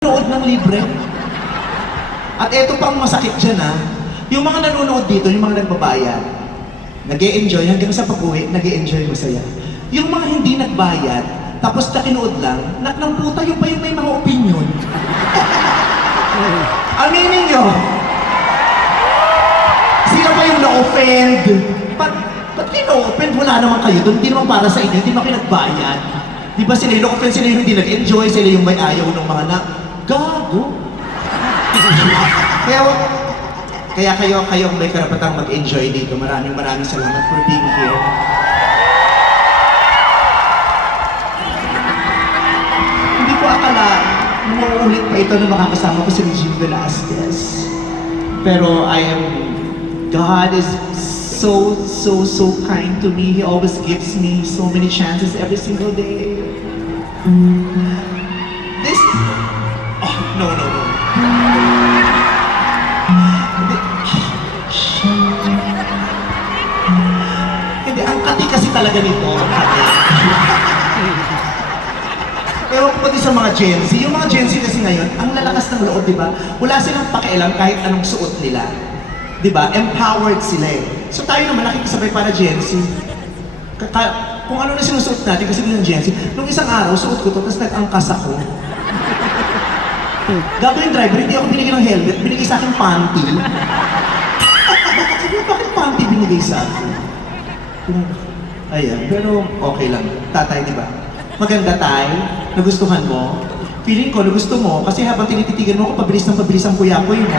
nanonood ng libre. At eto pang masakit dyan ha, yung mga nanonood dito, yung mga nagbabayad, nag enjoy hanggang sa pag-uwi, nag enjoy masaya. Yung mga hindi nagbayad, tapos nakinood lang, nak ng puta, yung pa yung may mga opinion. Aminin nyo, sila pa yung na-offend. Ba't, ba't kayo na-offend? Wala naman kayo doon. Hindi naman para sa inyo. Hindi naman kayo. Di ba sila yung na-offend? Sila yung hindi nag-enjoy. Sila yung may ayaw ng mga na... Gago. kaya, kaya kayo, kayo ang may karapatang mag-enjoy dito. Maraming maraming salamat for being here. Hindi ko akala mauulit pa ito na makakasama ko si Regine Velasquez. Pero I am, God is so, so, so kind to me. He always gives me so many chances every single day. Oh, no, no, no. Hindi, ang kati kasi talaga nito. Ko pati sa mga Gen Z. Yung mga Gen Z kasi ngayon, ang lalakas ng loob, di ba? Wala silang pakialam kahit anong suot nila. Di ba? Empowered sila eh. So tayo naman nakikisabay para Gen Z. Kaka- kung ano na sinusuot natin kasi ng Gen Z. Nung isang araw, suot ko to, tapos nag-angkas ako. Gago yung driver, hindi ako binigyan ng helmet, binigay sa akin panty. Sabi ko, bakit panty binigay sa akin? Ayan, pero okay lang. Tatay, di ba? Maganda tay, nagustuhan mo. Feeling ko, nagusto mo, kasi habang tinititigan mo ako, pabilis ng pabilis ang kuya-kuy mo.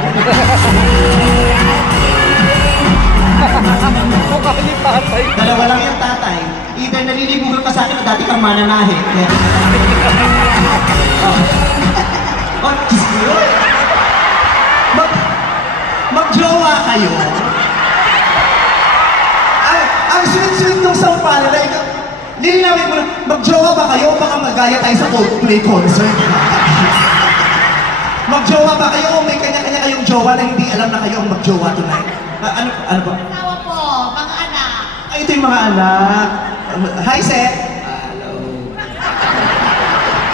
Mukha ni tatay. Dalawa lang yung tatay. Either nalilibugan ka sa akin o dati kang mananahe. oh, lilinawin mo na, magjowa ba kayo? Baka magaya tayo sa Coldplay concert. magjowa ba kayo may kanya-kanya kayong jowa na hindi alam na kayo ang magjowa tonight? Ah, ano, ano ba? Asawa po, mga anak. Ay, ito yung mga anak. Hi, Seth. Hello.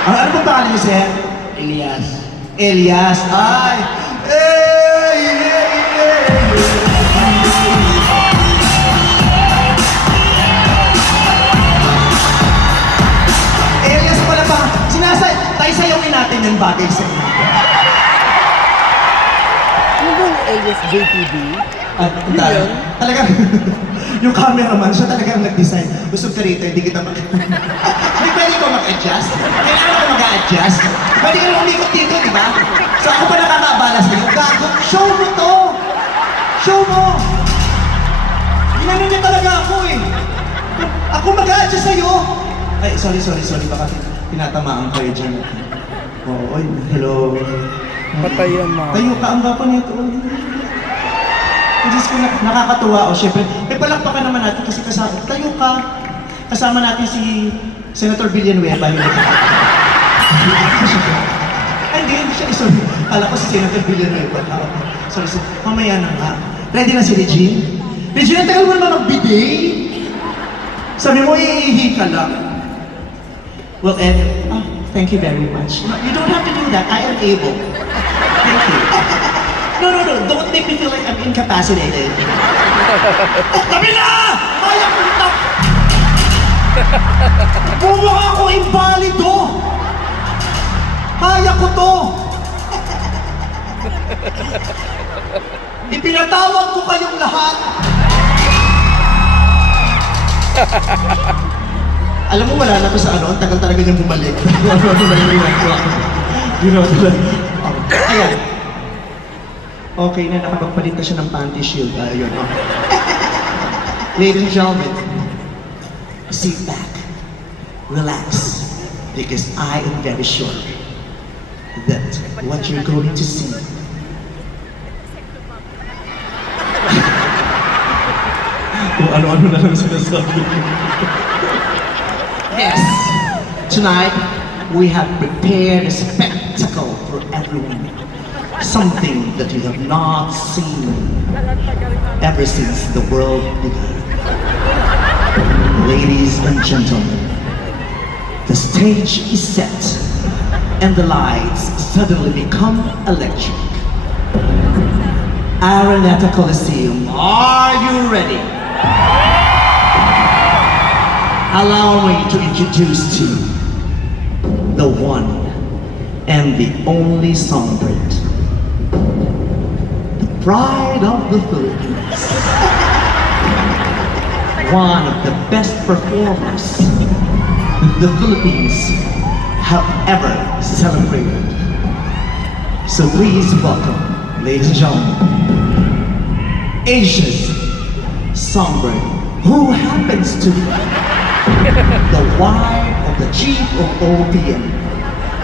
Ang ano pong pangalan niyo, Seth? Elias. Elias. Ay! Hey! Yung bagay sa inyo. Ano ba yung JTV? At Yun yun? talaga, yung cameraman, siya talaga ang nag-design. Gusto ka rito, hindi kita mag... Hindi pwede ko mag-adjust. Kailangan ko mag-adjust. Pwede ka umikot dito, di ba? So ako pa nakakaabala sa'yo. Gago, show mo to! Show mo! Ginano niya talaga ako eh. Ako mag-adjust sa'yo. Ay, sorry, sorry, sorry. Baka tinatamaan kayo dyan. Oo, oy, hello. Patay yan, ma. Tayo ka, ang gapa nito. Diyos ko, nak- nakakatuwa. O, syempre, may palakpakan naman natin kasi kasama, tayo ka. Kasama natin si Senator Villanueva. Hindi, hindi siya. Sorry. Kala ko si Senator Villanueva. Ah. Sorry, sorry. Mamaya na nga. Ready na si Regine? Regine, ang tagal mo naman mag-bidet. Sabi mo, iihi ka lang. Well, Ed, oh, thank you very much. No, you don't have to do that. I am able. Thank you. No, no, no. Don't make me feel like I'm incapacitated. oh, tabi na! Kaya ko na! Bumukha ako invalido! Kaya ko to! Ipinatawag ko kayong lahat! Alam mo, wala na to sa ano, ang tagal talaga niyang bumalik. Ginawa talaga. Oh, Ayan. Okay na, nakapagpalit na siya ng panty shield. Ayun, oh. Ladies and gentlemen, sit back, relax, because I am very sure that what you're going to see kung ano-ano na lang sinasabi. Yes, tonight we have prepared a spectacle for everyone. Something that you have not seen ever since the world began. Ladies and gentlemen, the stage is set and the lights suddenly become electric. Araneta Coliseum, are you ready? Allow me to introduce to you the one and the only songbird, the pride of the Philippines, one of the best performers the Philippines have ever celebrated. So please welcome, ladies and gentlemen, Asia's songbird, who happens to be the wife of the chief of OPM,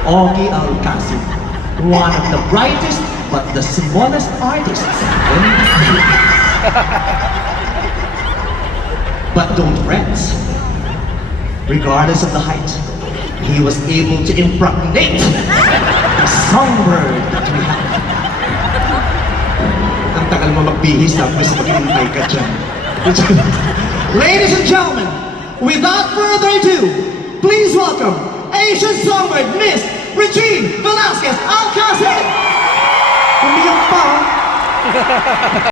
Augie Alcacid, one of the brightest but the smallest artists But don't fret. Regardless of the height, he was able to impregnate the songbird that we have. Ang tagal mo magbihis tapos maghintay ka dyan. Ladies and gentlemen, without further ado, please welcome Asian songbird Miss Regine Velasquez pa!